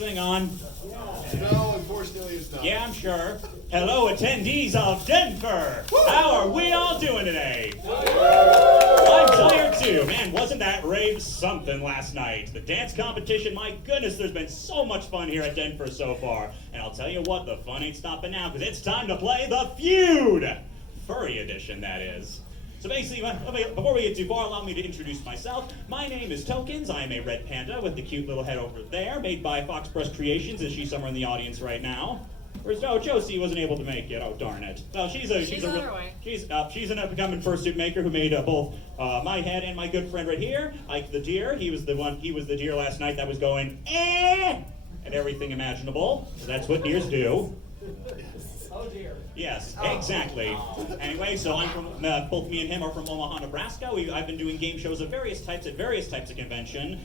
thing on? No, unfortunately it's not. Yeah, I'm sure. Hello, attendees of DenFur. How are we all doing today? I'm tired too. Man, wasn't that rave something last night? The dance competition, my goodness, there's been so much fun here at DenFur so far. And I'll tell you what, the fun ain't stopping now, because it's time to play the Feud Furry Edition, that is. So basically, before we get too far, allow me to introduce myself. My name is Tokens. I am a red panda with the cute little head over there, made by Fox Press Creations. Is she somewhere in the audience right now? Oh, Josie wasn't able to make it. Oh, darn it. Well, she's an up-and-coming fursuit maker who made both my head and my good friend right here, Ike the deer. He was the deer last night that was going and everything imaginable. So that's what deers do. Oh dear. Yes, exactly. Anyway, so I'm from, both me and him are from Omaha, Nebraska. I've been doing game shows of various types at various types of convention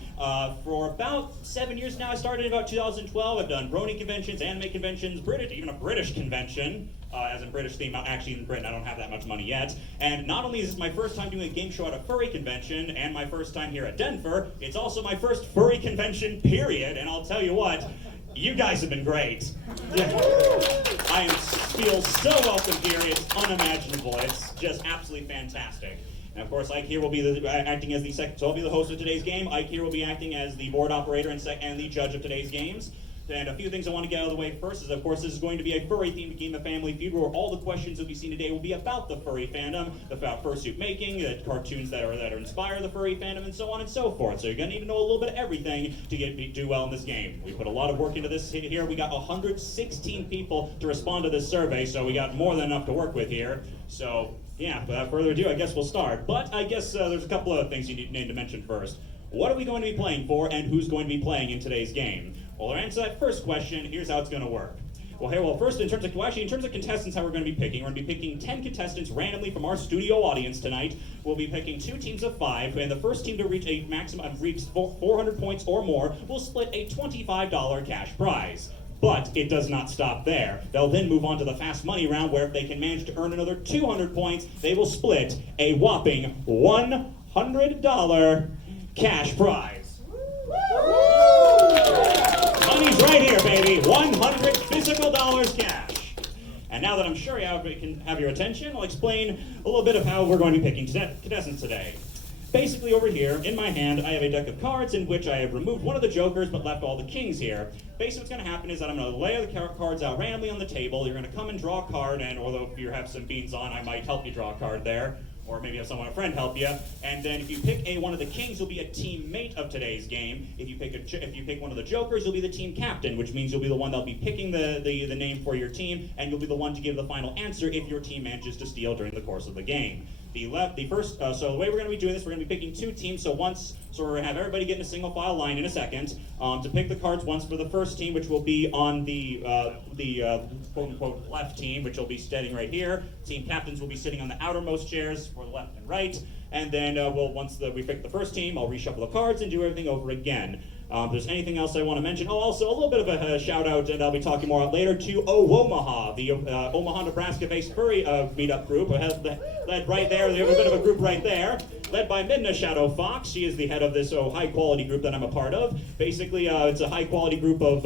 for about 7 years now. I started in about 2012. I've done Brony conventions, anime conventions, even a British convention, as in British theme. Actually, in Britain, I don't have that much money yet. And not only is this my first time doing a game show at a furry convention and my first time here at DenFur, it's also my first furry convention, period. And I'll tell you what, you guys have been great. I feel so welcome here. It's unimaginable. It's just absolutely fantastic. And of course, Ike here will be acting as the second. So I'll be the host of today's game. Ike here will be acting as the board operator and the judge of today's games. And a few things I want to get out of the way first is, of course, this is going to be a furry-themed game of Family Feud, where all the questions that we've seen today will be about the furry fandom, about fursuit making, the cartoons that inspire the furry fandom, and so on and so forth. So you're going to need to know a little bit of everything to do well in this game. We put a lot of work into this here. We got 116 people to respond to this survey, so we got more than enough to work with here. So, yeah, without further ado, I guess we'll start. But I guess there's a couple of things you need to mention first. What are we going to be playing for, and who's going to be playing in today's game? Well, to answer that first question, here's how it's going to work. First, in terms of contestants, how we're going to be picking, we're going to be picking 10 contestants randomly from our studio audience tonight. We'll be picking 2 teams of 5, and the first team to reach a maximum of 400 points or more will split a $25 cash prize. But it does not stop there. They'll then move on to the fast money round, where if they can manage to earn another 200 points, they will split a whopping $100 cash prize. Money's right here, baby. 100 physical dollars cash. And now that I'm sure you can have your attention, I'll explain a little bit of how we're going to be picking contestants today. Basically, over here, in my hand, I have a deck of cards in which I have removed one of the jokers but left all the kings here. Basically, what's going to happen is that I'm going to lay the cards out randomly on the table. You're going to come and draw a card, and although if you have some beans on, I might help you draw a card there. Or maybe have a friend help you. And then if you pick one of the kings, you'll be a teammate of today's game. If you pick one of the jokers, you'll be the team captain, which means you'll be the one that'll be picking the name for your team, and you'll be the one to give the final answer if your team manages to steal during the course of the game. So the way we're going to be doing this, we're going to be picking 2 teams. So we're going to have everybody get in a single file line in a second to pick the cards once for the first team, which will be on the quote-unquote left team, which will be standing right here. Team captains will be sitting on the outermost chairs for the left and right. And then once we pick the first team, I'll reshuffle the cards and do everything over again. If there's anything else I want to mention, also a little bit of a shout out, and I'll be talking more later, to Omaha, the Omaha, Nebraska-based furry meetup group, led right there. They have a bit of a group right there, led by Midna Shadow Fox. She is the head of this high-quality group that I'm a part of. Basically, it's a high-quality group of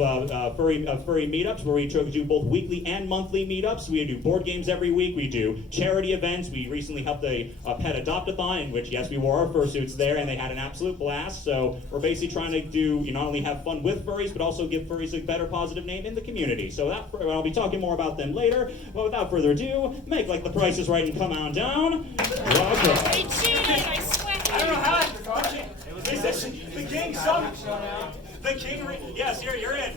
furry meetups where we do both weekly and monthly meetups. We do board games every week. We do charity events. We recently helped a pet adopt-a-thon, in which, yes, we wore our fursuits there, and they had an absolute blast. So we're basically trying to not only have fun with furries, but also give furries a better positive name in the community. So I'll be talking more about them later. But without further ado, make like the price is right and come on down. I cheated, I swear. I don't know how I forgot you. Is this the king song? The king, yes, you're in.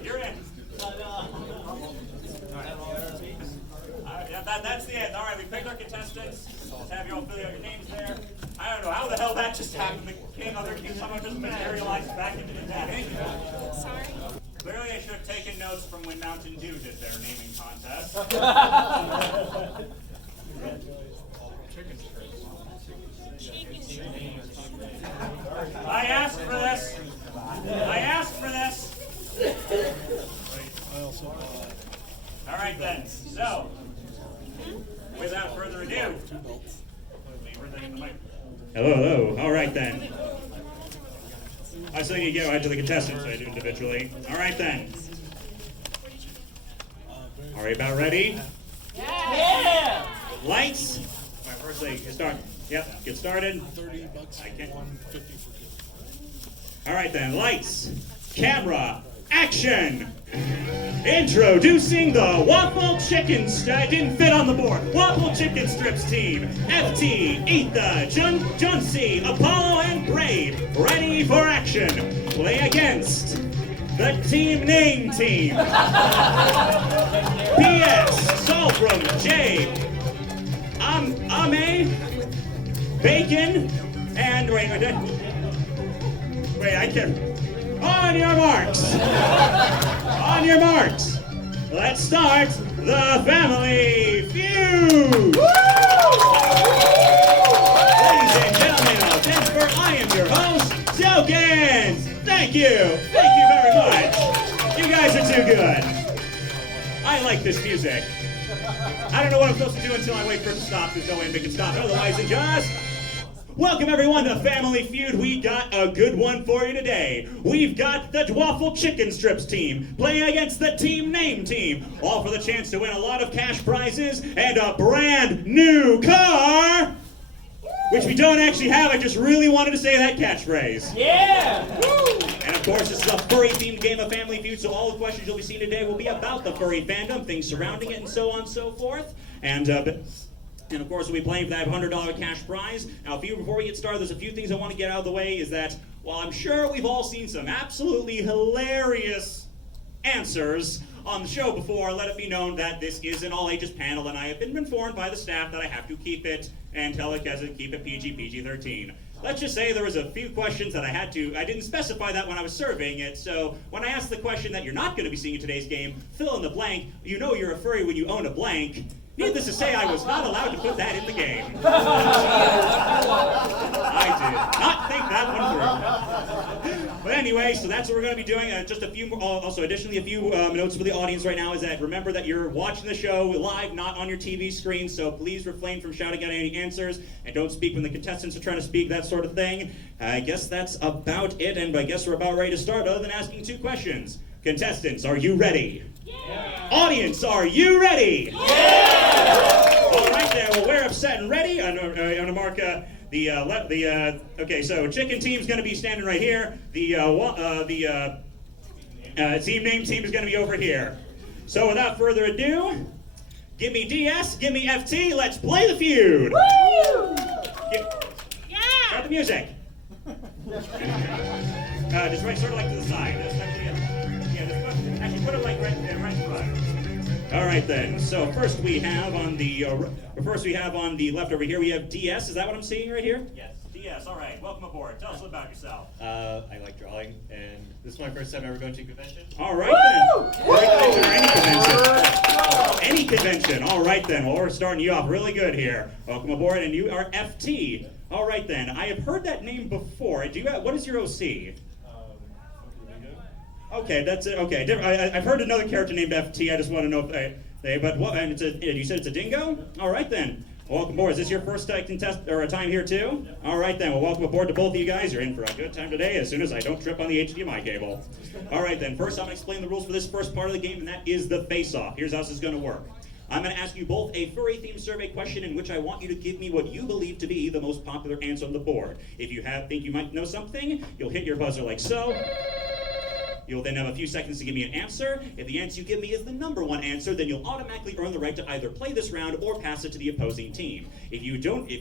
That's the end. All right, we picked our contestants. Just have you all fill out your names there. I don't know how the hell that just happened. The other king somehow just materialized back into the deck. Sorry. Clearly, I should have taken notes from when Mountain Dew did their naming contest. I asked for this. All right then. So, without further ado. Hello. All right then. I was thinking you get to the contestants individually. All right then. Are you about ready? Yeah! Lights. All right, first thing, start. Yep, get started. $30 I can't. $150 for two. All right then, lights, camera, action! Introducing the Waffle Chicken didn't fit on the board. Waffle Chicken Strips team. FT, Etha, Junsi, Apollo, and Brave. Ready for action. Play against the team name team. PS, Saltram, Jay, Ame, Bacon, and wait, I can't. On your marks. On your marks. Let's start the Family Feud. Ladies and gentlemen of DenFur, I am your host, Tokens. Thank you. Thank you very much. You guys are too good. I like this music. I don't know what I'm supposed to do until I wait for it to stop. There's no way to make it stop. Otherwise, it just... Welcome everyone to Family Feud. We got a good one for you today. We've got the Waffle Chicken Strips team playing against the team name team, all for the chance to win a lot of cash prizes and a brand new car, which we don't actually have. I just really wanted to say that catchphrase. Yeah! And of course, this is a furry-themed game of Family Feud, so all the questions you'll be seeing today will be about the furry fandom, things surrounding it, and so on and so forth. And of course, we'll be playing for that $100 cash prize. Now, before we get started, there's a few things I want to get out of the way. Is that, while I'm sure we've all seen some absolutely hilarious answers on the show before, let it be known that this is an all-ages panel, and I have been informed by the staff that I have to keep it keep it PG-13. Let's just say there was a few questions that I didn't specify that when I was surveying it, so when I asked the question that you're not going to be seeing in today's game, fill in the blank, you know you're a furry when you own a blank. Needless to say, I was not allowed to put that in the game. I did not think that one through. But anyway, so that's what we're going to be doing. Just a few, additionally, a few notes for the audience right now is that remember that you're watching the show live, not on your TV screen, so please refrain from shouting out any answers, and don't speak when the contestants are trying to speak, that sort of thing. I guess that's about it, and I guess we're about ready to start, other than asking two questions. Contestants, are you ready? Yeah. Audience, are you ready? Yeah. All right, there. Well, we're upset and ready. I'm going to mark okay, so chicken team's going to be standing right here. The team name team is going to be over here. So without further ado, give me DS, give me FT. Let's play the feud. Woo! Start the music. Just right, sort of like to the side. Actually, put it like right in front. All right then. So first we have on the left over here we have DS. Is that what I'm seeing right here? Yes. DS. All right. Welcome aboard. Tell us about yourself. I like drawing, and this is my first time ever going to a convention. All right then. Furry convention or any convention. Any convention. All right then. Well, we're starting you off really good here. Welcome aboard, and you are FT. All right then. I have heard that name before. What is your OC? Okay, that's it. Okay, I've heard another character named FT. I just want to know if but what? And you said it's a dingo. All right then. Welcome aboard. Is this your first contest or a time here too? All right then. Well, welcome aboard to both of you guys. You're in for a good time today. As soon as I don't trip on the HDMI cable. All right then. First, I'm gonna explain the rules for this first part of the game, and that is the face-off. Here's how this is gonna work. I'm going to ask you both a furry-themed survey question in which I want you to give me what you believe to be the most popular answer on the board. If you think you might know something, you'll hit your buzzer like so. You'll then have a few seconds to give me an answer. If the answer you give me is the number one answer, then you'll automatically earn the right to either play this round or pass it to the opposing team. If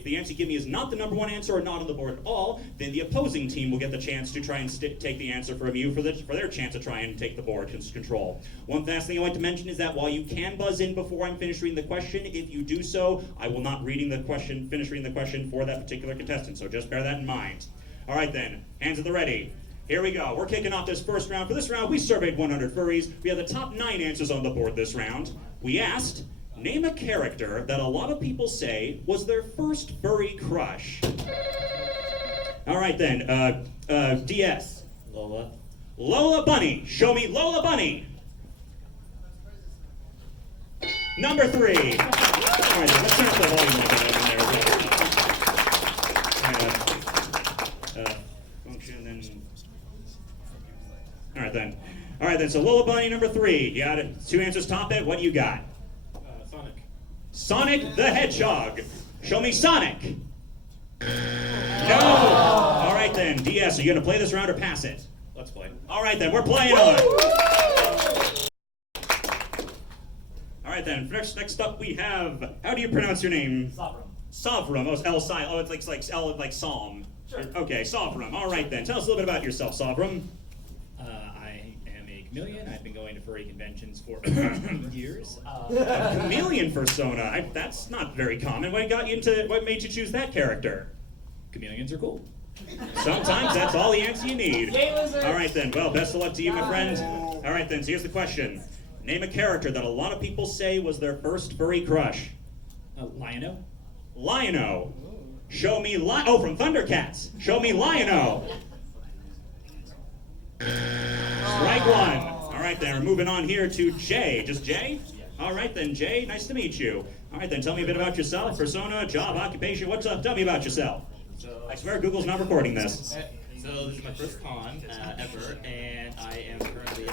the answer you give me is not the number one answer or not on the board at all, then the opposing team will get the chance to try and take the answer from you for their chance to try and take the board control. One last thing I like to mention is that while you can buzz in before I'm finished reading the question, if you do so, I will not finish reading the question for that particular contestant, so just bear that in mind. All right then, hands at the ready. Here we go. We're kicking off this first round. For this round, we surveyed 100 furries. We have the top 9 answers on the board this round. We asked, name a character that a lot of people say was their first furry crush. All right then, DS. Lola. Lola Bunny. Show me Lola Bunny. Number 3. All right, let's turn up the volume a bit over there. Function and right, then. So Lola Bunny number 3. You got it. 2 answers top it. What do you got? Sonic. Sonic the Hedgehog. Show me Sonic. No. All right, then. DS, are you going to play this round or pass it? Let's play. All right, then. We're playing on. All right, then. Next up, we have. How do you pronounce your name? Sovereign. Sovram. Oh, it's L si. Oh, it's like L like Psalm. Sure. Okay, Sovram. All right, then. Tell us a little bit about yourself, Sovram. I am a chameleon. I've been going to furry conventions for years. A chameleon persona. That's not very common. What got you into? What made you choose that character? Chameleons are cool. Sometimes that's all the answer you need. Yay, lizards. All right, then. Well, best of luck to you, my friend. All right, then. So here's the question. Name a character that a lot of people say was their first furry crush. Lion-O. Lion-O. Show me Oh, from Thundercats. Show me Lion-O. Strike 1. All right, then. We're moving on here to Jay. Just Jay? All right, then. Jay, nice to meet you. All right, then. Tell me a bit about yourself. Persona, job, occupation. What's up? Tell me about yourself. I swear Google's not recording this. So this is my first con ever, and I am currently a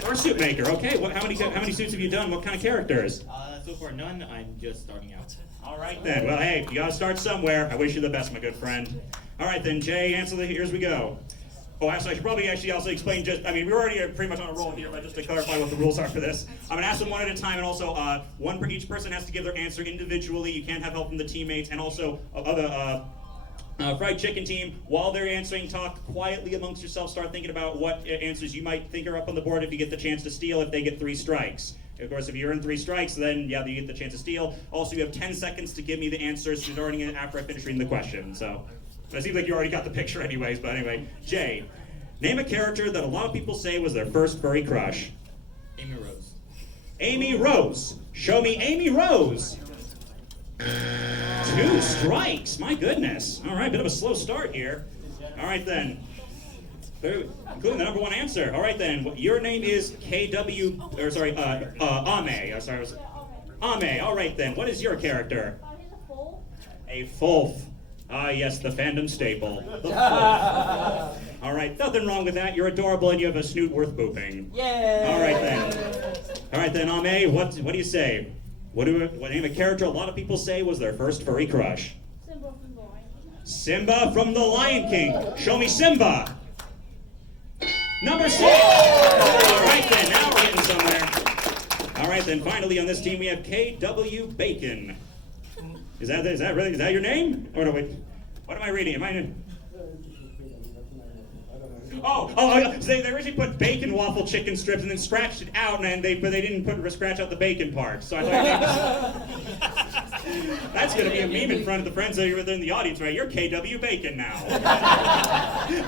Fursuit maker. Okay. How many suits have you done? What kind of characters? so far none. I'm just starting out. All right then. Well, hey, you gotta start somewhere. I wish you the best, my good friend. All right then, Jay. Here's we go. Oh, actually, I should probably also explain we're already pretty much on a roll here, but just to clarify what the rules are for this. I'm gonna ask them one at a time, and also one per each person has to give their answer individually. You can't have help from the teammates, and also fried chicken team, while they're answering, talk quietly amongst yourselves. Start thinking about what answers you might think are up on the board if you get the chance to steal if they get 3 strikes. Of course, if you earn 3 strikes, then yeah, you get the chance to steal. Also, you have 10 seconds to give me the answers starting after I finish reading the question. So it seems like you already got the picture anyways, but anyway. Jay, name a character that a lot of people say was their first furry crush. Amy Rose. Amy Rose. Show me Amy Rose. 2 strikes, my goodness. All right, bit of a slow start here. All right then, including the number 1 answer. All right then, your name is Ame. Ame. All right then, what is your character? He's a foal. A Fulf. Ah yes, the fandom staple. The Fulf. All right, nothing wrong with that. You're adorable and you have a snoot worth booping. Yay! All right then, Ame. What do you say? What name a character a lot of people say was their first furry crush? Simba from the Lion King. Simba from the Lion King. Show me Simba. Number 6. All right then, now we're getting somewhere. All right then, finally on this team we have KW Bacon. Is that your name? Or no, wait, what am I reading? Oh, they originally put bacon waffle chicken strips and then scratched it out, but they didn't scratch out the bacon part. So I thought that's going to be a meme in front of the friends that are within the audience, right? You're KW Bacon now.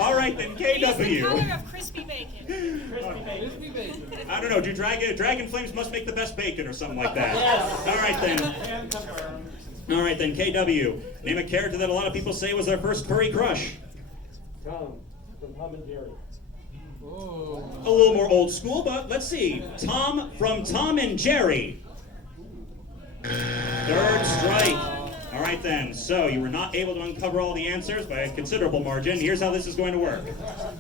All right then, He's the KW. color of crispy bacon. Crispy bacon. I don't know. Do dragon flames must make the best bacon or something like that? Yes. All right then. And confirmed. All right then, KW. Name a character that a lot of people say was their first furry crush. Tom from Tom and Jerry. A little more old school, but let's see. Tom from Tom and Jerry. 3rd strike. All right then, so you were not able to uncover all the answers by a considerable margin. Here's how this is going to work.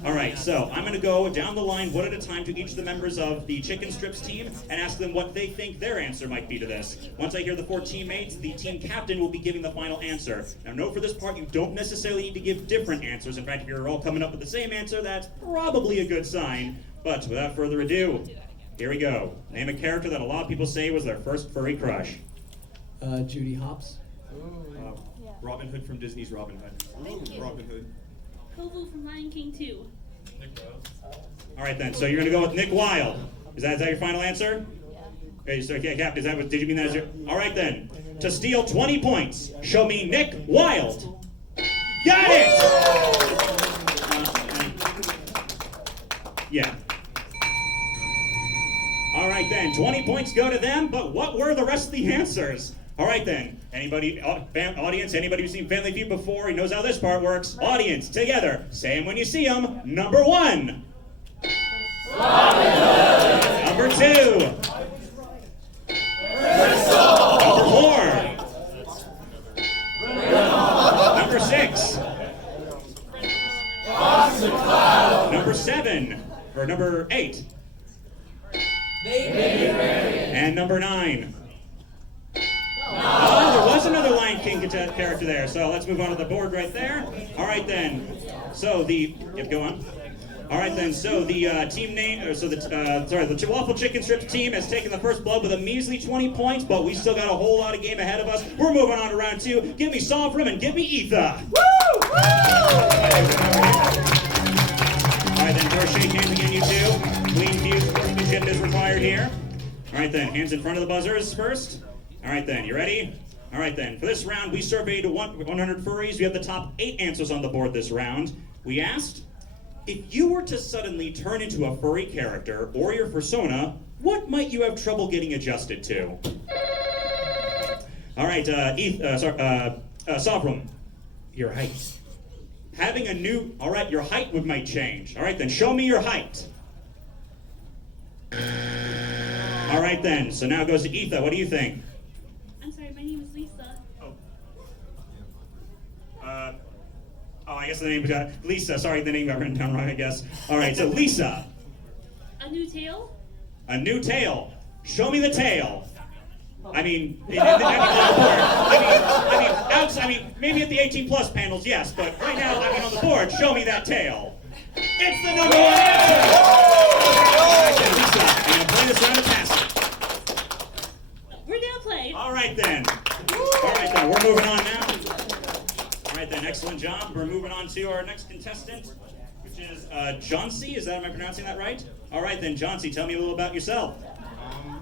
All right, so I'm going to go down the line one at a time to each of the members of the Chicken Strips team and ask them what they think their answer might be to this. Once I hear the 4 teammates, the team captain will be giving the final answer. Now note for this part, you don't necessarily need to give different answers. In fact, if you're all coming up with the same answer, that's probably a good sign. But without further ado, here we go. Name a character that a lot of people say was their first furry crush. Judy Hopps. Robin Hood from Disney's Robin Hood. Thank you. Robin Hood. Kovu from Lion King 2. All right then, so you're gonna go with Nick Wilde. Is that your final answer? Yeah. Okay, so Captain, did you mean that as your? All right then, to steal 20 points, show me Nick Wilde. Got it! Yeah. All right then, 20 points go to them, but what were the rest of the answers? All right then, audience, anybody who's seen Family Feud before, he knows how this part works. Audience, together, say them when you see them. Number 1. Number 2. Number 4. Number 6. Number 7. or number 8. And number 9. Oh, there was another Lion King character there. So let's move on to the board right there. All right then. So go on. All right then. So the team name, the Waffle Chicken Strips team has taken the first blood with a measly 20 points, but we still got a whole lot of game ahead of us. We're moving on to round 2. Give me Sovereign and give me Etha. Woo! All right then. First shake hands again, you two. Clean view sportsmanship is required here. All right then. Hands in front of the buzzers first. All right then, you ready? All right then, for this round we surveyed 100 furries. We have the top 8 answers on the board this round. We asked, if you were to suddenly turn into a furry character or your persona, what might you have trouble getting adjusted to? All right, Sovrum. Your height. Having a new, all right, your height might change. All right then, show me your height. All right then, so now it goes to Etha. What do you think? I'm sorry, my name is Lisa. I guess the name got Lisa. Sorry, the name got written down wrong, I guess. All right, so Lisa. A new tail? A new tail. Show me the tail. I mean, maybe at the 18+ panels, yes, but right now, on the board, show me that tail. It's the number 1 answer. Lisa, I'm gonna play this round of pass it. We're gonna play. All right then, we're moving on now. All right then, excellent job. We're moving on to our next contestant, which is Johnsy. Am I pronouncing that right? All right then, Johnsy, tell me a little about yourself.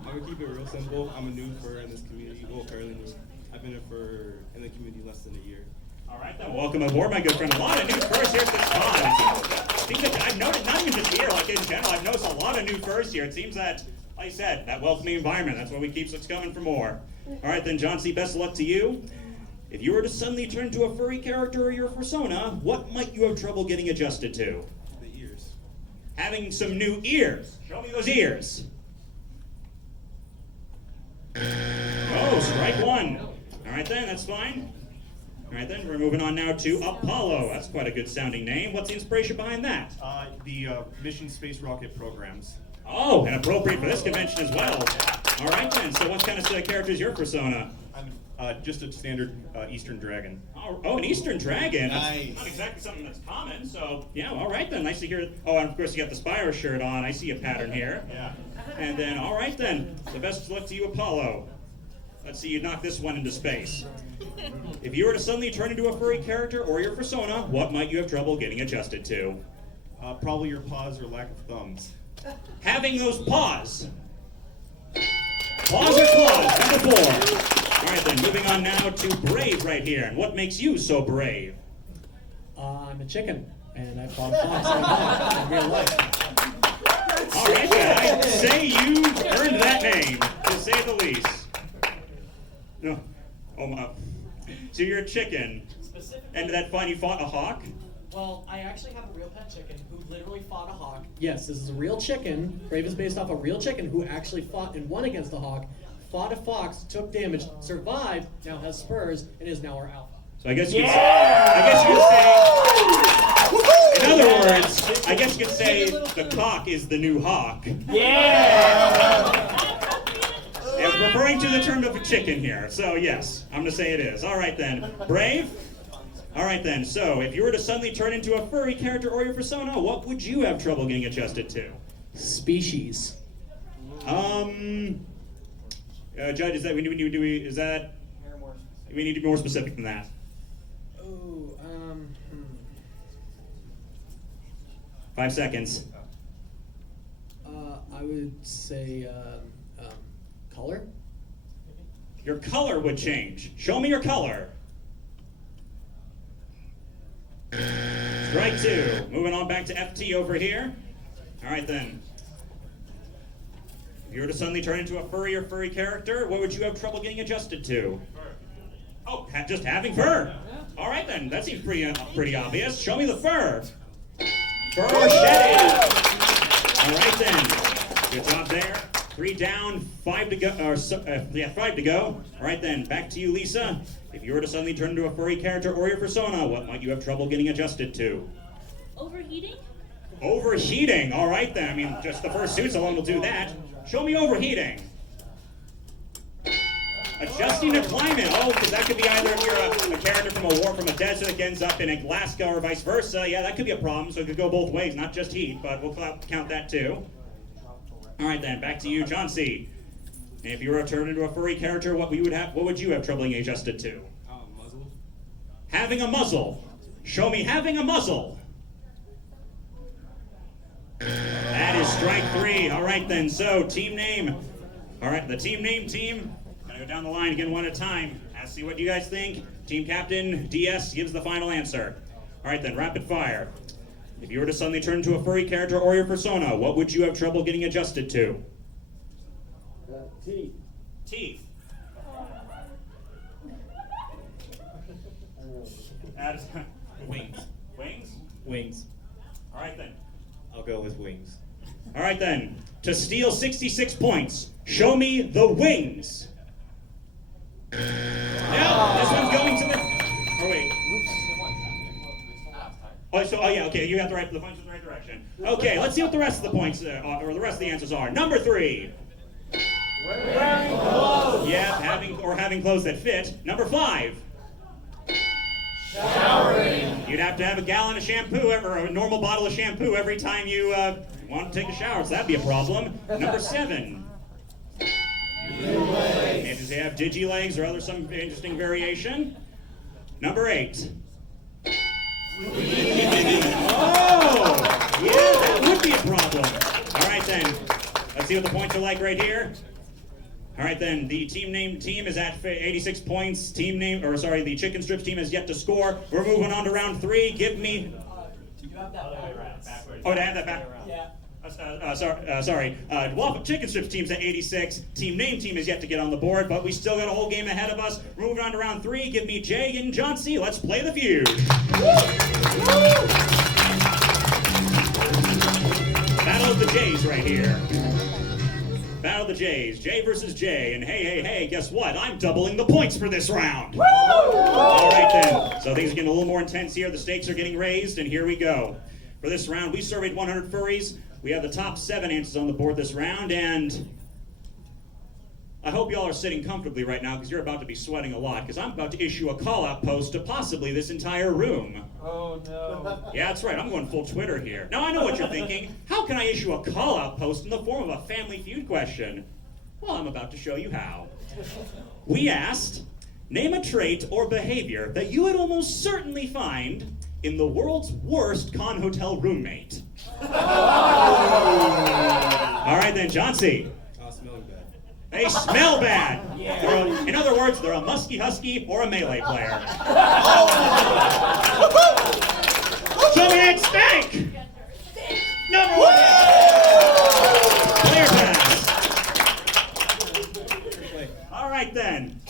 I'm gonna keep it real simple. I'm a new fur in this community. Well, fairly new. I've been in the community less than a year. All right then, welcome aboard, my good friend. A lot of new furs here at this spot. It seems that I've noticed, not even just here, like in general, I've noticed a lot of new furs here. It seems that, like I said, that welcoming environment, that's what we keep us coming for more. All right then, Johnsy, best of luck to you. If you were to suddenly turn to a furry character or your persona, what might you have trouble getting adjusted to? The ears. Having some new ears. Show me those ears. Oh, strike 1. All right then, that's fine. All right then, we're moving on now to Apollo. That's quite a good sounding name. What's the inspiration behind that? The Mission Space Rocket programs. Oh, and appropriate for this convention as well. All right then, so what kind of character is your persona? I'm just a standard Eastern Dragon. Oh, an Eastern Dragon. Nice. That's not exactly something that's common, so yeah, all right then. Nice to hear. Oh, and of course you got the Spire shirt on. I see a pattern here. Yeah. And then, all right then, the best of luck to you, Apollo. Let's see you knock this one into space. If you were to suddenly turn into a furry character or your persona, what might you have trouble getting adjusted to? Probably your paws or lack of thumbs. Having those paws. Paws or claws, number 4. All right then, moving on now to Brave right here. And what makes you so brave? I'm a chicken, and I fought a fox in real life. All right then, I'd say you earned that name, to say the least. No, oh my. So you're a chicken, and that fun you fought a hawk? Well, I actually have a real pet chicken who literally fought a hawk. Yes, this is a real chicken. Brave is based off a real chicken who actually fought and won against a hawk, fought a fox, took damage, survived, now has spurs, and is now our alpha. So I guess you could say, in other words, I guess you could say the cock is the new hawk. Yeah! Yeah, referring to the term of a chicken here. So yes, I'm gonna say it is. All right then, Brave. All right then. So if you were to suddenly turn into a furry character or your persona, what would you have trouble getting adjusted to? Species. Judge, is that we need to be more specific than that? Oh, 5 seconds. I would say color. Your color would change. Show me your color. Strike 2. Moving on back to FT over here. All right then. If you were to suddenly turn into a furry or furry character, what would you have trouble getting adjusted to? Oh, just having fur. All right then. That seems pretty obvious. Show me the fur. Fur shedding. All right then. Good job there. 3 down, 5 to go. 5 to go. All right then. Back to you, Lisa. If you were to suddenly turn into a furry character or your persona, what might you have trouble getting adjusted to? Overheating? Overheating. All right then. I mean, just the first suits alone will do that. Show me overheating. Adjusting to climate. Oh, because that could be either if you're a character from a war from a desert that ends up in Alaska or vice versa. Yeah, that could be a problem. So it could go both ways, not just heat, but we'll count that too. All right then, back to you, John C. If you were turned into a furry character, what would you have trouble getting adjusted to? Muzzle. Having a muzzle. Show me having a muzzle. That is strike 3. All right then. So team name. All right, the team name team. Gonna go down the line again one at a time. Let's see what you guys think. Team captain DS gives the final answer. All right then, rapid fire. If you were to suddenly turn into a furry character or your persona, what would you have trouble getting adjusted to? Teeth. Teeth. Wings. Wings? Wings. All right then. I'll go with wings. All right then. To steal 66 points, show me the wings. Now, this one's going to the... Oh, wait. Oh, yeah, okay, you have the points in the right direction. Okay, let's see what the rest of the points, or the rest of the answers are. Number 3. Wearing clothes. Yeah, having clothes that fit. Number 5. Showering. You'd have to have a gallon of shampoo, or a normal bottle of shampoo every time you want to take a shower, so that'd be a problem. Number 7. Maybe they have digi legs or some interesting variation. Number 8. Oh, yeah, that would be a problem. All right then, let's see what the points are like right here. All right then, the team is at 86 points. The chicken strips team has yet to score. We're moving on to round 3. Give me. You have that backwards. Oh, to have that back. Yeah. Sorry. Waffle Chicken Strips team's at 86. Team is yet to get on the board, but we still got a whole game ahead of us. We're moving on to round 3. Give me Jay and John C. Let's play the feud. Battle of the Jays right here. Battle of the Jays. Jay versus Jay. And hey, guess what? I'm doubling the points for this round. All right then. So things are getting a little more intense here. The stakes are getting raised, and here we go. For this round, we surveyed 100 furries. We have the top 7 answers on the board this round, and I hope y'all are sitting comfortably right now because you're about to be sweating a lot because I'm about to issue a call-out post to possibly this entire room. Oh no. Yeah, that's right. I'm going full Twitter here. Now, I know what you're thinking. How can I issue a call-out post in the form of a Family Feud question? Well, I'm about to show you how. We asked, name a trait or behavior that you would almost certainly find in the world's worst con hotel roommate. All right then, John C. Smelling bad. They smell bad. In other words, they're a musky husky or a melee player. Show me that stank! Number 1! Clear pass. All right then.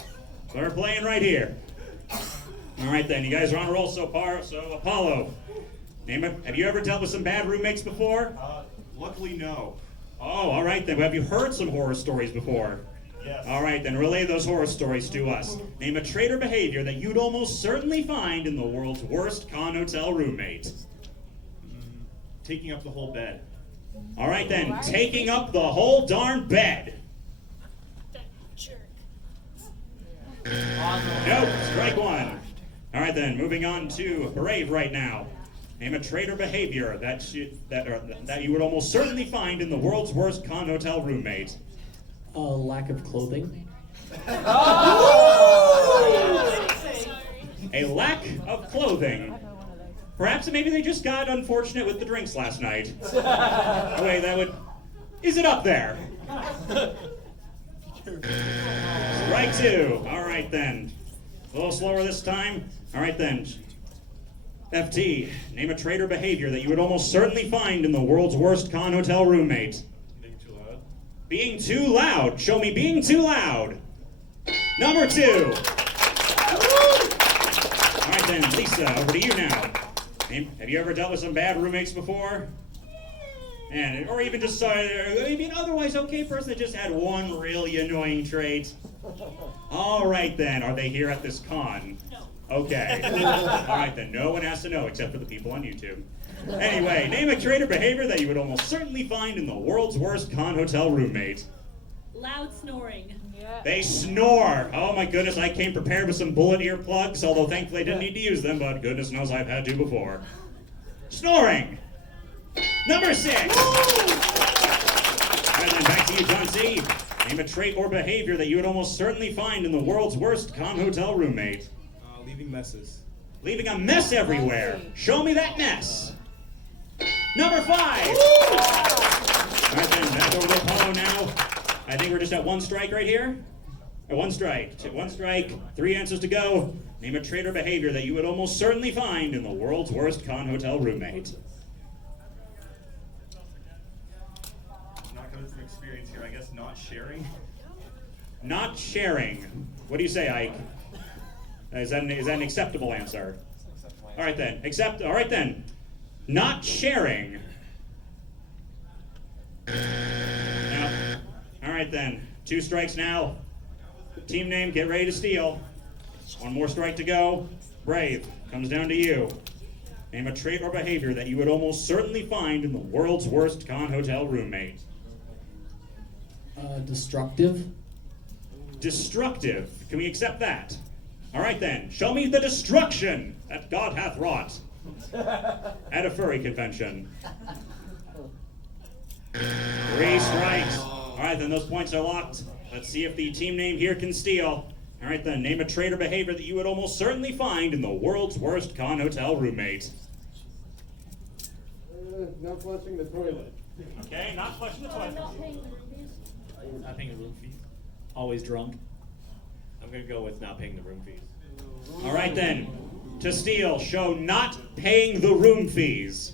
We're playing right here. All right then, you guys are on a roll so far. So Apollo, have you ever dealt with some bad roommates before? Luckily, no. Oh, all right then. Have you heard some horror stories before? Yes. All right then, relay those horror stories to us. Name a trait or behavior that you'd almost certainly find in the world's worst con hotel roommate. Taking up the whole bed. All right then, taking up the whole darn bed. Nope, strike 1. All right then, moving on to Brave right now. Name a trait or behavior that you would almost certainly find in the world's worst con hotel roommate. Lack of clothing. A lack of clothing. Perhaps maybe they just got unfortunate with the drinks last night. Wait, is it up there? Strike 2. All right then. A little slower this time. All right then. FT, name a trait or behavior that you would almost certainly find in the world's worst con hotel roommate. Being too loud. Being too loud. Show me being too loud. Number 2. All right then, Lisa, over to you now. Have you ever dealt with some bad roommates before? Or even just maybe an otherwise okay person that just had one really annoying trait? All right then, are they here at this con? Okay. All right then, no one has to know except for the people on YouTube. Anyway, name a trait or behavior that you would almost certainly find in the world's worst con hotel roommate. Loud snoring. They snore. Oh my goodness, I came prepared with some bullet earplugs, although thankfully I didn't need to use them, but goodness knows I've had to before. Snoring. Number 6. And then back to you, John C. Name a trait or behavior that you would almost certainly find in the world's worst con hotel roommate. Leaving messes. Leaving a mess everywhere. Show me that mess. Number 5. All right then, back over to Apollo now. I think we're just at 1 strike right here. Or 1 strike. 1 strike. 3 answers to go. Name a trait or behavior that you would almost certainly find in the world's worst con hotel roommate. Not coming from experience here, I guess not sharing. Not sharing. What do you say, Ike? Is that an acceptable answer? All right then. All right then. Not sharing. Now, all right then. 2 strikes now. Team name, get ready to steal. 1 more strike to go. Brave, comes down to you. Name a trait or behavior that you would almost certainly find in the world's worst con hotel roommate. Destructive. Destructive. Can we accept that? All right then. Show me the destruction that God hath wrought at a furry convention. 3 strikes. All right then. Those points are locked. Let's see if the team name here can steal. All right then. Name a trait or behavior that you would almost certainly find in the world's worst con hotel roommate. Not flushing the toilet. Okay. Not flushing the toilet. Not paying the room fees. Always drunk. I'm gonna go with not paying the room fees. All right then. To steal, show not paying the room fees.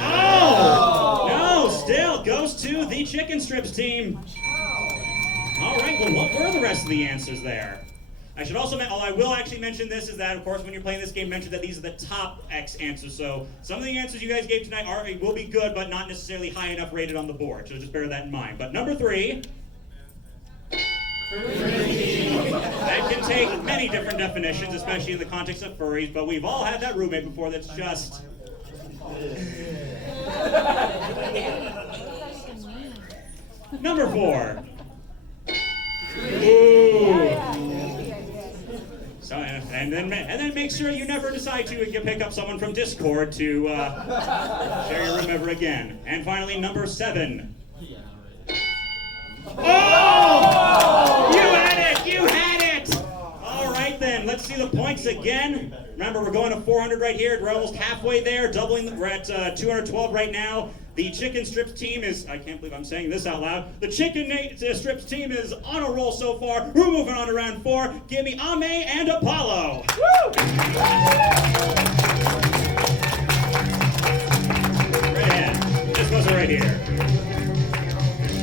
Oh! No, still goes to the chicken strips team. All right, well, what were the rest of the answers there? I should also I will actually mention this, is that, of course, when you're playing this game, mention that these are the top X answers. So some of the answers you guys gave tonight will be good, but not necessarily high enough rated on the board. So just bear that in mind. But number 3. That can take many different definitions, especially in the context of furries, but we've all had that roommate before that's just... Number 4. Ooh. So, and then make sure you never decide to pick up someone from Discord to share your room ever again. And finally, number 7. Oh! You had it! You had it! All right then, let's see the points again. Remember, we're going to 400 right here. We're almost halfway there, doubling. We're at 212 right now. The chicken strips team is, I can't believe I'm saying this out loud. The chicken strips team is on a roll so far. We're moving on to round 4. Give me Ame and Apollo. Woo! Right ahead. This was right here.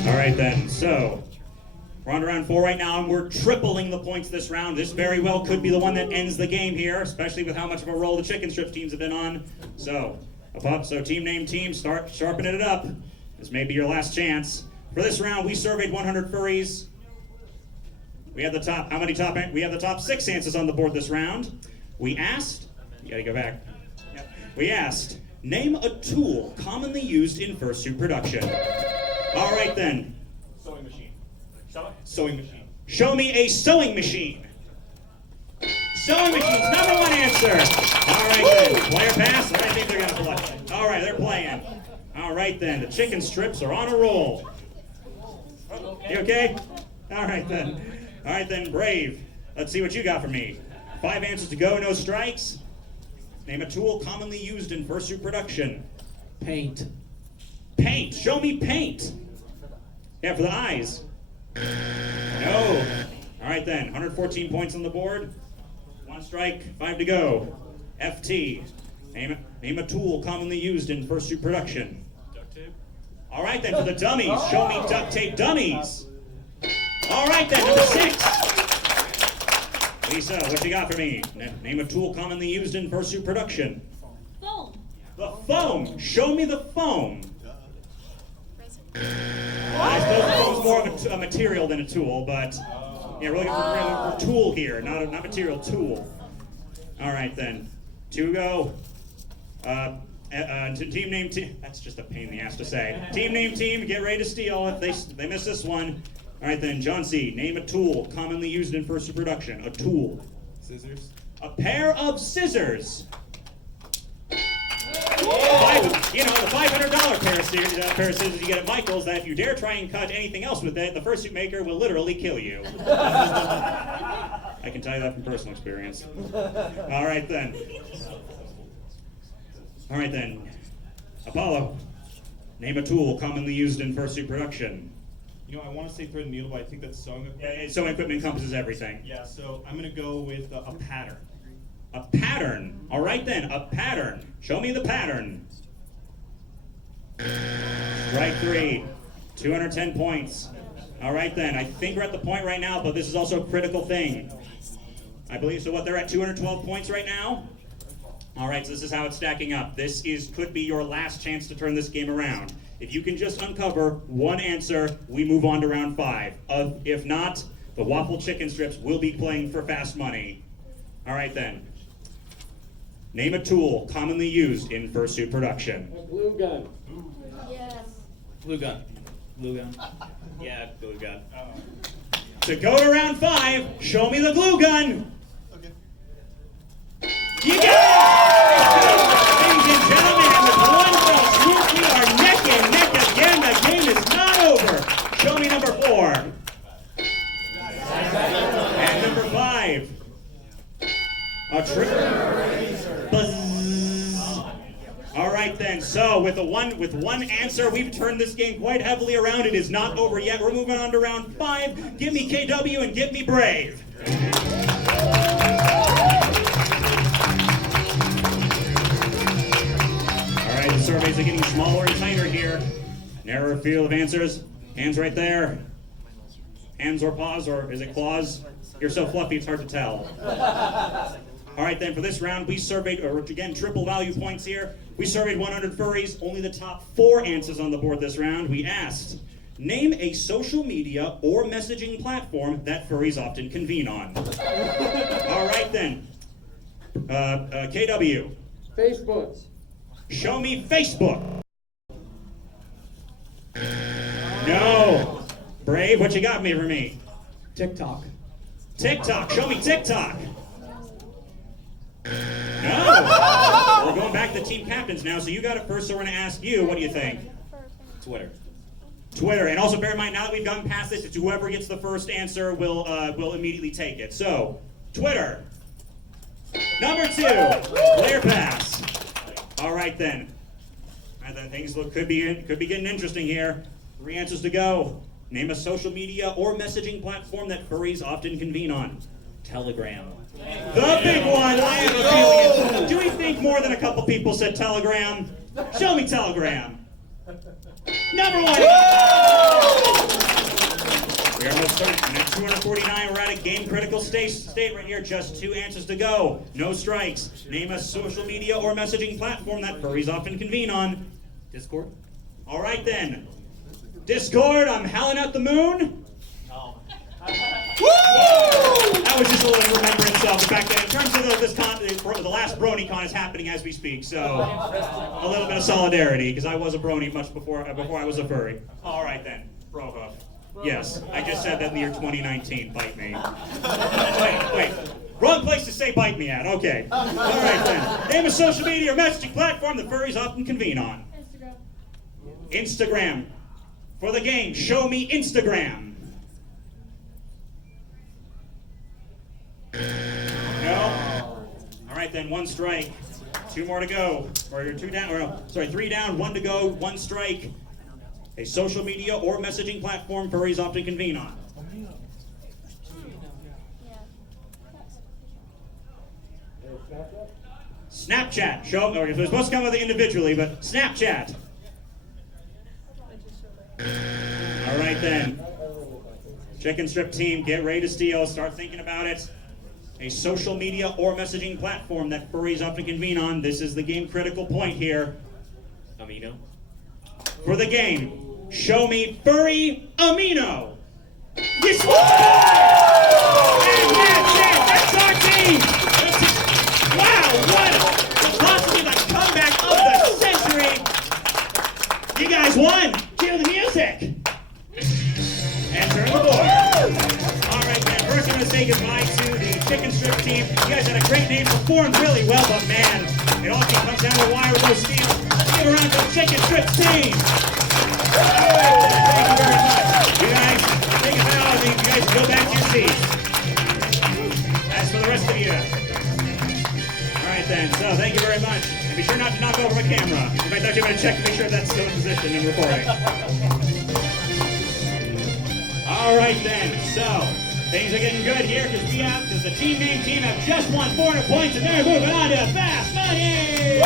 All right then, so we're on to round 4 right now, and we're tripling the points this round. This very well could be the one that ends the game here, especially with how much of a roll the chicken strips teams have been on. So team name team, start sharpening it up. This may be your last chance. For this round, we surveyed 100 furries. We have the top, we have the top 6 answers on the board this round. We asked, you gotta go back. Yep. We asked, name a tool commonly used in fursuit production. All right then. Sewing machine. Sewing machine. Show me a sewing machine. Sewing machine's number 1 answer. All right then. Player pass. I think they're gonna play. All right, they're playing. All right then. The chicken strips are on a roll. You okay? All right then. All right then. Brave. Let's see what you got for me. 5 answers to go. No strikes. Name a tool commonly used in fursuit production. Paint. Paint. Show me paint. Yeah, for the eyes. No. All right then. 114 points on the board. 1 strike. 5 to go. FT. Name a tool commonly used in fursuit production. Duct tape. All right then. For the dummies. Show me duct tape dummies. All right then. Number 6. Lisa, what you got for me? Name a tool commonly used in fursuit production. Foam. The foam. Show me the foam. I suppose the foam's more of a material than a tool, but Yeah, we're looking for tool here, not material, tool. All right then, 2 go. Team name team. That's just a pain in the ass to say. Team name team. Get ready to steal if they miss this one. All right then, John C. Name a tool commonly used in fursuit production. A tool. Scissors. A pair of scissors. The $500 pair of scissors you get at Michael's. That if you dare try and cut anything else with it, the fursuit maker will literally kill you. I can tell you that from personal experience. All right then. All right then, Apollo, name a tool commonly used in fursuit production. You know, I want to say thread and needle, but I think that's sewing equipment. Yeah, sewing equipment encompasses everything. Yeah, so I'm going to go with a pattern. A pattern. All right then, a pattern. Show me the pattern. Strike 3, 210 points. All right then, I think we're at the point right now, but this is also a critical thing. I believe, so what, they're at 212 points right now? All right, so this is how it's stacking up. This could be your last chance to turn this game around. If you can just uncover one answer, we move on to round 5. If not, the waffle chicken strips will be playing for fast money. All right then. Name a tool commonly used in fursuit production. A glue gun. Yes. Glue gun. Glue gun. Yeah, glue gun. To go to round 5, show me the glue gun. You got it! Ladies and gentlemen, and with one fell swoop, we are neck and neck again. The game is not over. Show me number 4. And number 5. A trick. Buzz. All right then. So with one answer, we've turned this game quite heavily around. It is not over yet. We're moving on to round 5. Give me KW and give me Brave. The surveys are getting smaller and tighter here. Narrower field of answers. Hands right there. Hands or paws, or is it claws? You're so fluffy, it's hard to tell. All right, then, for this round, we surveyed, or again, triple value points here. We surveyed 100 furries, only the top 4 answers on the board this round. We asked, name a social media or messaging platform that furries often convene on. All right, then. KW. Facebook. Show me Facebook. No. Brave, what you got for me? TikTok. TikTok. Show me TikTok. No. We're going back to the team captains now, so you got it first, so we're going to ask you, what do you think? Twitter. Twitter. And also bear in mind, now that we've gone past this, it's whoever gets the first answer will immediately take it. So, Twitter. Number 2, player pass. All right then. And then things could be getting interesting here. 3 answers to go. Name a social media or messaging platform that furries often convene on. Telegram. The big one. I have a feeling. Do we think more than a couple people said Telegram? Show me Telegram. Number 1. We are almost at 249. We're at a game critical state right here. Just 2 answers to go. No strikes. Name a social media or messaging platform that furries often convene on. Discord. All right then. Discord. I'm howling at the moon. Oh. That was just a little remembrance of the fact that in terms of the last BronyCon is happening as we speak. So a little bit of solidarity because I was a brony much before I was a furry. All right then. Bro. Yes, I just said that in the year 2019. Bite me. Wait. Wrong place to say bite me at. Okay. All right then. Name a social media or messaging platform that furries often convene on. Instagram. For the game, show me Instagram. No. All right then. 1 strike. 2 more to go. Or you're 2 down. Or no, sorry, 3 down. 1 to go. 1 strike. A social media or messaging platform furries often convene on. Snapchat. Show. Or we're supposed to come with it individually, but Snapchat. All right then. Chicken strip team, get ready to steal. Start thinking about it. A social media or messaging platform that furries often convene on. This is the game critical point here. Amino. For the game, show me Furry Amino. Yes! that's it. That's our team. Wow, what possibly the comeback of the century. You guys won. Cue the music. And turn the board. All right, then. First, I'm going to say goodbye to the chicken strip team. You guys had a great name, performed really well, but man, it all comes down to the wire with those steals. Let's give a round to the chicken strip team. All right, then. Thank you very much. You guys, take a bow. I think you guys go back to your seats. As for the rest of you. All right, then. So, thank you very much. And be sure not to knock over my camera. In fact, actually, I'm going to check to make sure that's still in position and recording. All right then, so things are getting good here because the team name team have just won 400 points and they're moving on to fast money.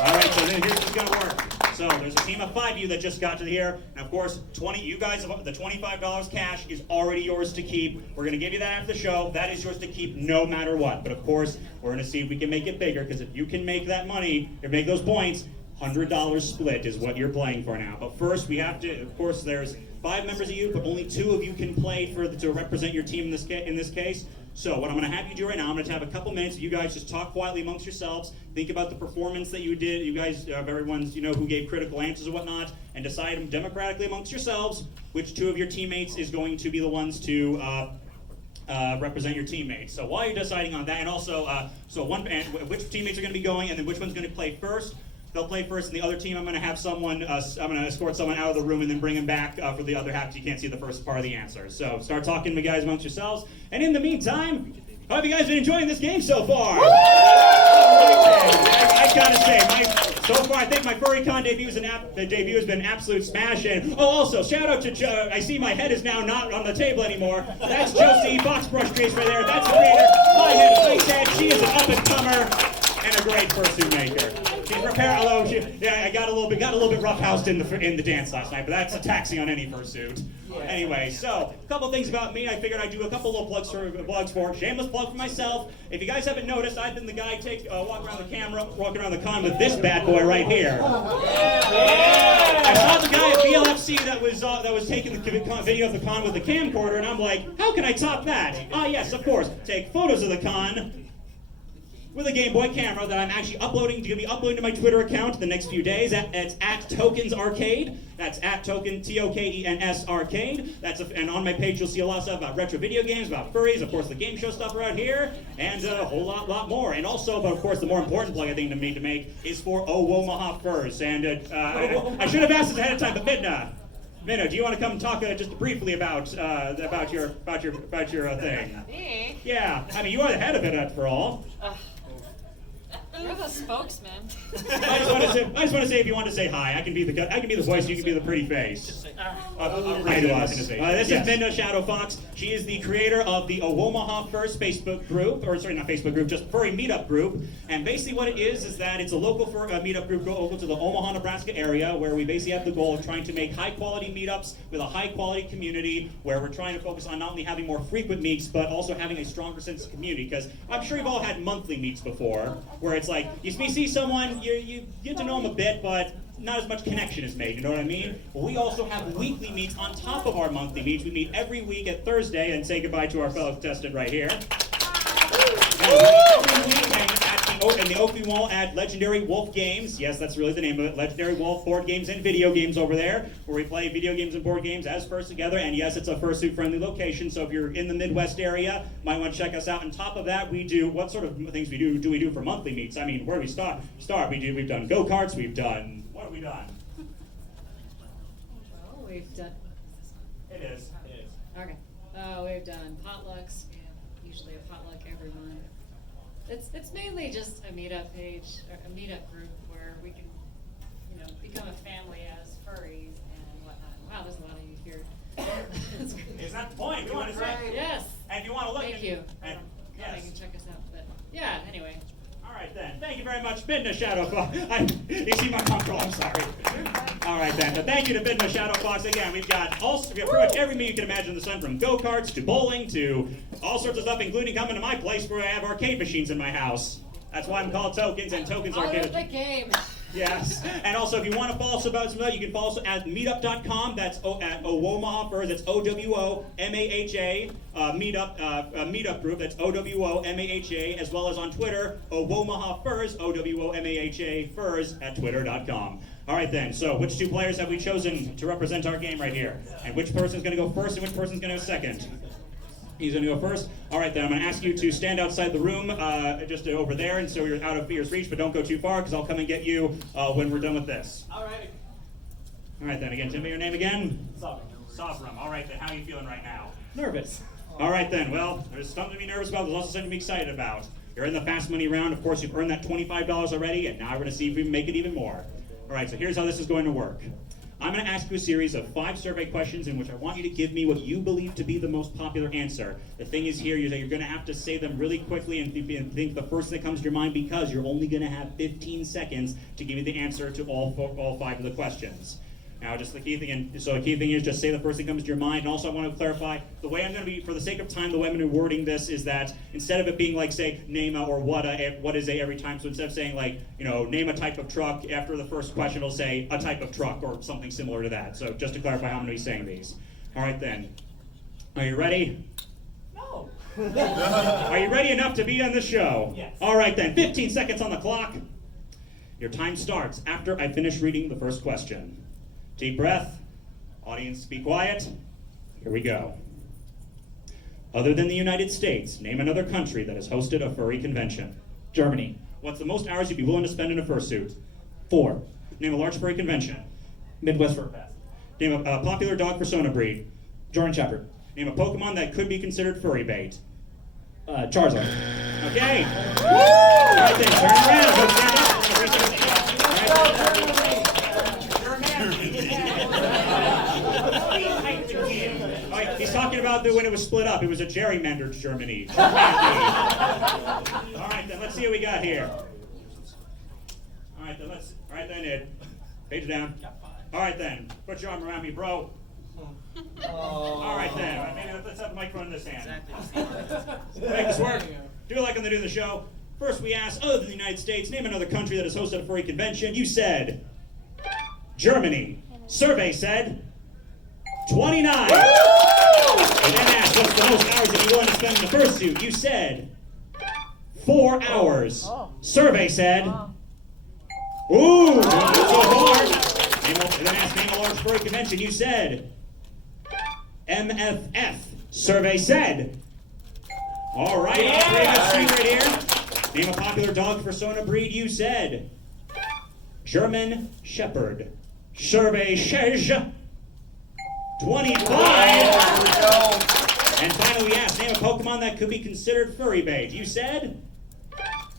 All right, so then here's what's gonna work. So there's a team of 5 of you that just got to here, and of course, 20 you guys, the $25 cash is already yours to keep. We're gonna give you that after the show. That is yours to keep no matter what. But of course, we're gonna see if we can make it bigger because if you can make that money or make those points, $100 split is what you're playing for now. But first, we have to. Of course, there's 5 members of you, but only 2 of you can play to represent your team in this case. So what I'm going to have you do right now, I'm going to have a couple minutes. You guys just talk quietly amongst yourselves. Think about the performance that you did. You guys, everyone's, who gave critical answers and whatnot, and decide them democratically amongst yourselves which 2 of your teammates is going to be the ones to represent your teammates. So while you're deciding on that, and also, which teammates are going to be going, and then which one's going to play first. They'll play first, and the other team, I'm going to have someone, I'm going to escort someone out of the room and then bring him back for the other half so you can't see the first part of the answer. So start talking to you guys amongst yourselves. And in the meantime, how have you guys been enjoying this game so far? I gotta say, so far I think my FurryCon debut has been an absolute smash. And also shout out to Joe. I see my head is now not on the table anymore. That's Josie Box Brush Trace right there. That's the creator. My head is nice head. She is an up and comer and a great fursuit maker. She's prepared. Although I got a little bit roughhoused in the dance last night, but that's a taxing on any fursuit. Anyway, so a couple things about me. I figured I'd do a couple little plugs for shameless plug for myself. If you guys haven't noticed, I've been the guy walking around the con with this bad boy right here. I saw the guy at BLFC that was taking the video of the con with the camcorder, and I'm like, how can I top that? Ah, yes, of course. Take photos of the con with a Game Boy camera that I'm actually going to be uploading to my Twitter account the next few days. It's at Tokens Arcade. That's at Token, Tokens Arcade. And on my page you'll see a lot of stuff about retro video games, about furries, of course the game show stuff around here, and a whole lot more. And also, but of course, the more important plug I think to make is for Owomaha Furs. And I should have asked this ahead of time, but Midna, do you want to come talk just briefly about your thing? Me? Yeah, I mean you are the head of it after all. You're the spokesman. I just want to say if you want to say hi, I can be the voice, you can be the pretty face. Hi to us. This is Minna Shadow Fox. She is the creator of the Owomaha Furs Facebook group, or sorry, not Facebook group, just furry meetup group. And basically what it is that it's a local meetup group local to the Omaha, Nebraska area, where we basically have the goal of trying to make high quality meetups with a high quality community, where we're trying to focus on not only having more frequent meets, but also having a stronger sense of community. Because I'm sure you've all had monthly meets before, where it's like you see someone, you get to know them a bit, but not as much connection is made, you know what I mean? Well, we also have weekly meets on top of our monthly meets. We meet every week at Thursday and say goodbye to our fellow contestant right here. Every week in the Oakley Mall at Legendary Wolf Games. Yes, that's really the name of it. Legendary Wolf board games and video games over there, where we play video games and board games as furs together. And yes, it's a fursuit-friendly location, so if you're in the Midwest area, might want to check us out. On top of that, we do, what sort of things we do for monthly meets? I mean, where do we start? We've done go-karts, what have we done? Well, we've done... It is. Okay. We've done potlucks. We have usually a potluck every month. It's mainly just a meetup page, or a meetup group where we can, become a family as furries and whatnot. Wow, there's a lot of you here. Is that the point? You want to say? Yes. And if you want to look Thank at you. And, Yes. yes. You can check us out. But yeah, anyway. All right then. Thank you very much, Midna Shadow Fox. You see my control. I'm sorry. All right then. But thank you to Midna Shadow Fox again. We've got pretty much every meet you can imagine in the sun, from go-karts to bowling to all sorts of stuff, including coming to my place where I have arcade machines in my house. That's why I'm called Tokens and Tokens I Arcade. love the game. Yes. And also, if you want to follow us about you can follow us at meetup.com. That's at Owomaha Furs. That's OWOMAHA. Meetup group. That's OWOMAHA. As well as on Twitter, Owomaha Furs. OWOMAHA Furs at twitter.com. All right then. So, which two players have we chosen to represent our game right here? And which person's going to go first and which person's going to go second? He's going to go first. All right, then I'm going to ask you to stand outside the room, just over there, and so you're out of ear's reach, but don't go too far, because I'll come and get you when we're done with this. All right. All right, then. Again, tell me your name again. Sofram. Sofram. All right, then. How are you feeling right now? Nervous. All right, then. Well, there's something to be nervous about. There's also something to be excited about. You're in the fast money round. Of course, you've earned that $25 already, and now we're going to see if we can make it even more. All right, so here's how this is going to work. I'm going to ask you a series of 5 survey questions in which I want you to give me what you believe to be the most popular answer. The thing is here is that you're going to have to say them really quickly and think the first thing that comes to your mind, because you're only going to have 15 seconds to give me the answer to all 5 of the questions. Now, just the key thing, is just say the first thing that comes to your mind. And also, I want to clarify, the way I'm going to be, for the sake of time, the way I'm going to be wording this is that instead of it being like, say, name a or what is a every time, so instead of saying like, name a type of truck, after the first question it'll say a type of truck or something similar to that. So just to clarify how I'm going to be saying these. All right then. Are you ready? No. Are you ready enough to be on the show? Yes. All right then, 15 seconds on the clock. Your time starts after I finish reading the first question. Deep breath. Audience, be quiet. Here we go. Other than the United States, name another country that has hosted a furry convention. Germany. What's the most hours you'd be willing to spend in a fursuit? 4. Name a large furry convention. Midwest Fur Fest. Name a popular dog persona breed. German Shepherd. Name a Pokemon that could be considered furry bait. Charizard. Okay. All right then, turn around. Go stand up. All right, he's talking about when it was split up. It was a gerrymandered Germany. All right then, let's see what we got here. All right then, Ed. Page it down. All right then, put your arm around me, bro. All right then, maybe let's have the microphone in this hand. Make this work. Do it like I'm doing the show. First we asked, other than the United States, name another country that has hosted a furry convention. You said Germany. Survey said 29. We then asked, what's the most hours that you're willing to spend in the fursuit? You said 4 hours. Survey said, ooh, not so far. We then asked, name a large furry convention. You said MFF. Survey said. All right, pretty good streak right here. Name a popular dog persona breed. You said German Shepherd. Survey says 25. And finally, we asked, name a Pokemon that could be considered furry bait. You said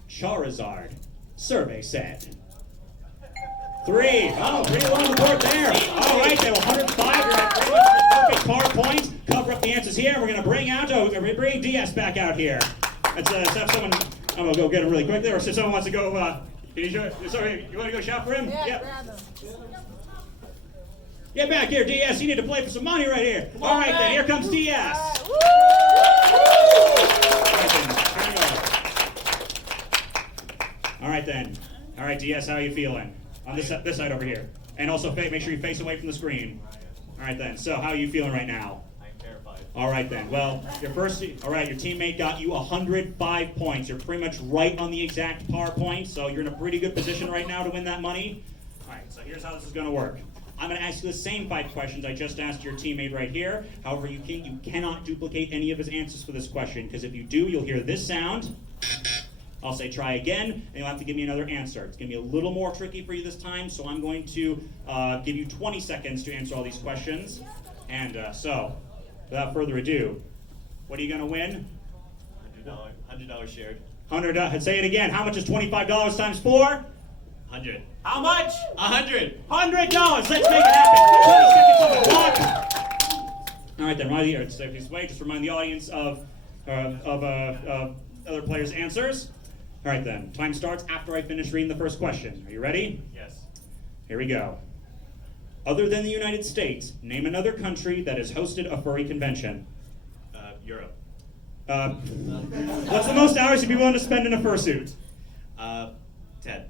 Charizard. Survey said 3. Oh, pretty low on the board there. All right, then 105. You're at pretty much the perfect par point. Cover up the answers here. We're going to bring DS back out here. Let's have someone. I'm going to go get him really quickly. Or if someone wants to go, you want to go shop for him? Yep. Get back here, DS. You need to play for some money right here. All right, then. Here comes DS. All right, then. All right, DS, how are you feeling? On this side over here. And also, make sure you face away from the screen. All right, then. So, how are you feeling right now? I'm terrified. All right, then. Well, your teammate got you 105 points. You're pretty much right on the exact par point, so you're in a pretty good position right now to win that money. All right, so here's how this is going to work. I'm going to ask you the same 5 questions I just asked your teammate right here. However, you cannot duplicate any of his answers for this question, because if you do, you'll hear this sound. I'll say try again, and you'll have to give me another answer. It's going to be a little more tricky for you this time, so I'm going to give you 20 seconds to answer all these questions. And so, without further ado, what are you going to win? $100 shared. Say it again. How much is $25 times 4? 100. How much? 100. $100. Let's make it happen. 20 seconds on the clock. All right, then. Just remind the audience of other players' answers. All right, then. Time starts after I finish reading the first question. Are you ready? Yes. Here we go. Other than the United States, name another country that has hosted a furry convention. Europe. What's the most hours you'd be willing to spend in a fursuit? 10.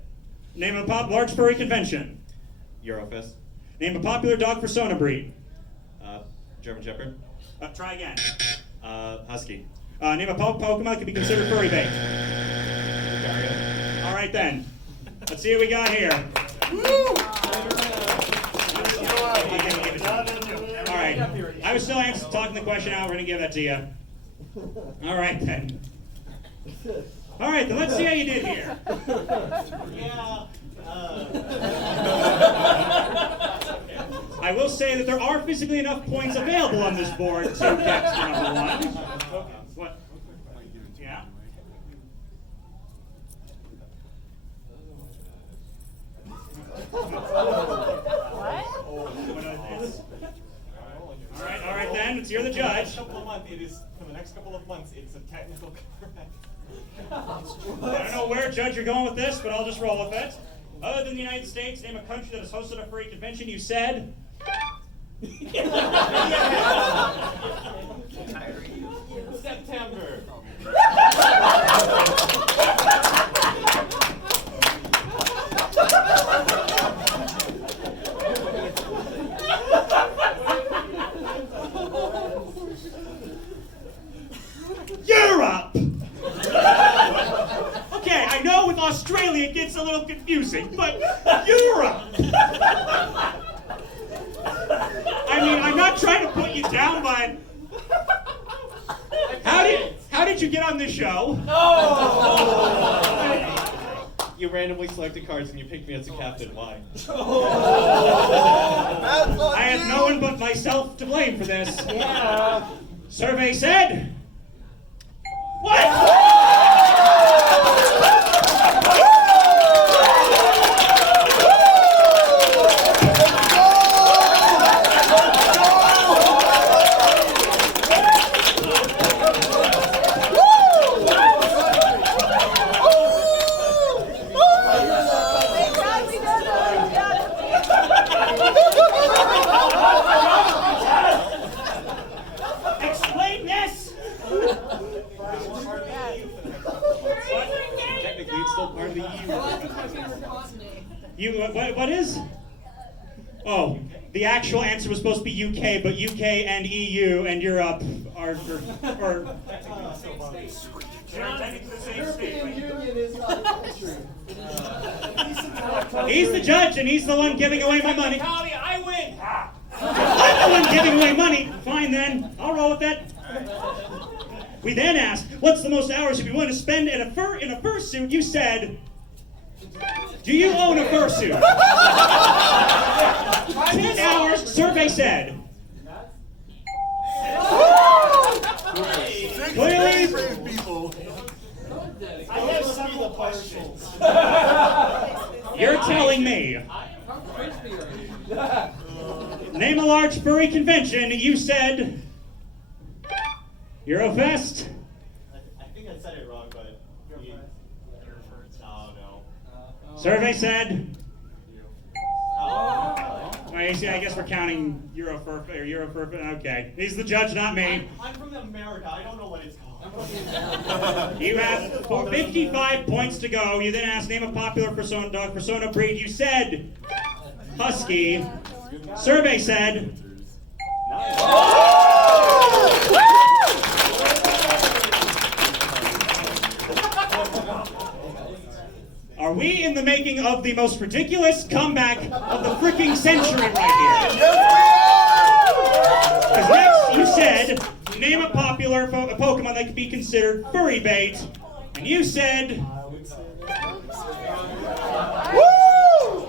Name a large furry convention. Eurofest. Name a popular dog persona breed. German Shepherd. Try again. Husky. Name a Pokemon that could be considered furry bait. All right then. Let's see what we got here. All right. I was still talking the question out. We're gonna give that to you. All right then. All right then. Let's see how you did here. I will say that there are physically enough points available on this board to get to number one. What? Yeah? All right then, let's hear the judge. For the next couple of months, it's a technical correct. I don't know where, Judge, you're going with this, but I'll just roll with it. Other than the United States, name a country that has hosted a furry convention. You said... September. Europe! Okay, I know with Australia it gets a little confusing, but Europe! I mean, I'm not trying to put you down, but how did you get on this show? You randomly selected cards and you picked me as a captain. Why? I have no one but myself to blame for this. Yeah. Survey said... What? Explain this! Technically, it's still part of the EU. What is? Oh, the actual answer was supposed to be UK, but UK and EU and Europe are European Union is not a country. He's the judge and he's the one giving away my money. I win! I'm the one giving away money. Fine then, I'll roll with that. We then asked, what's the most hours you'd be willing to spend in a fursuit? You said, do you own a fursuit? 10 hours, survey said. Clearly, I have several questions. you're telling me. Name a large furry convention. You said Eurofest. I think I said it wrong, but no. Survey said. I guess we're counting Eurofur. Okay, he's the judge, not me. I'm from America. I don't know what it's called. You have 55 points to go. You then asked, name a popular dog persona breed. You said Husky. Survey said. Are we in the making of the most ridiculous comeback of the freaking century right here? Because next you said, name a popular Pokemon that could be considered furry bait, and you said... Woo!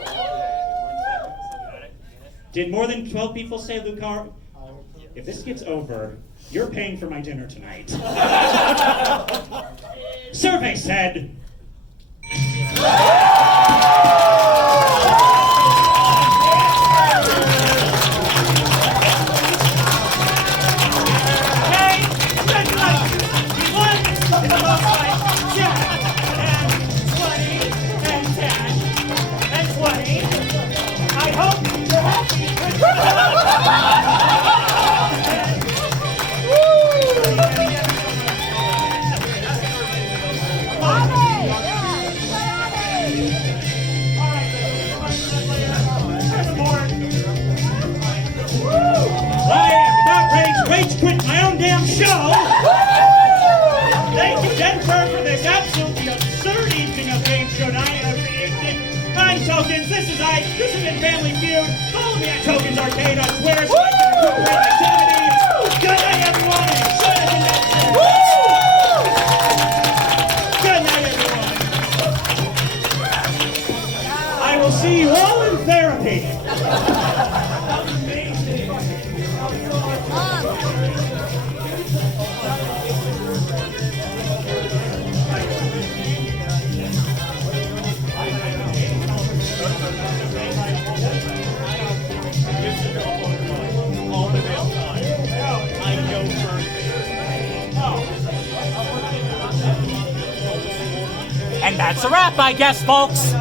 Did more than 12 people say Lucario? If this gets over, you're paying for my dinner tonight. Survey said... This has been Family Feud. Follow me at Tokens Arcade on Twitter so I can incorporate activities. Good night, everyone. Enjoy the convention. Good night, everyone. I will see you all in therapy. And that's a wrap, I guess, folks.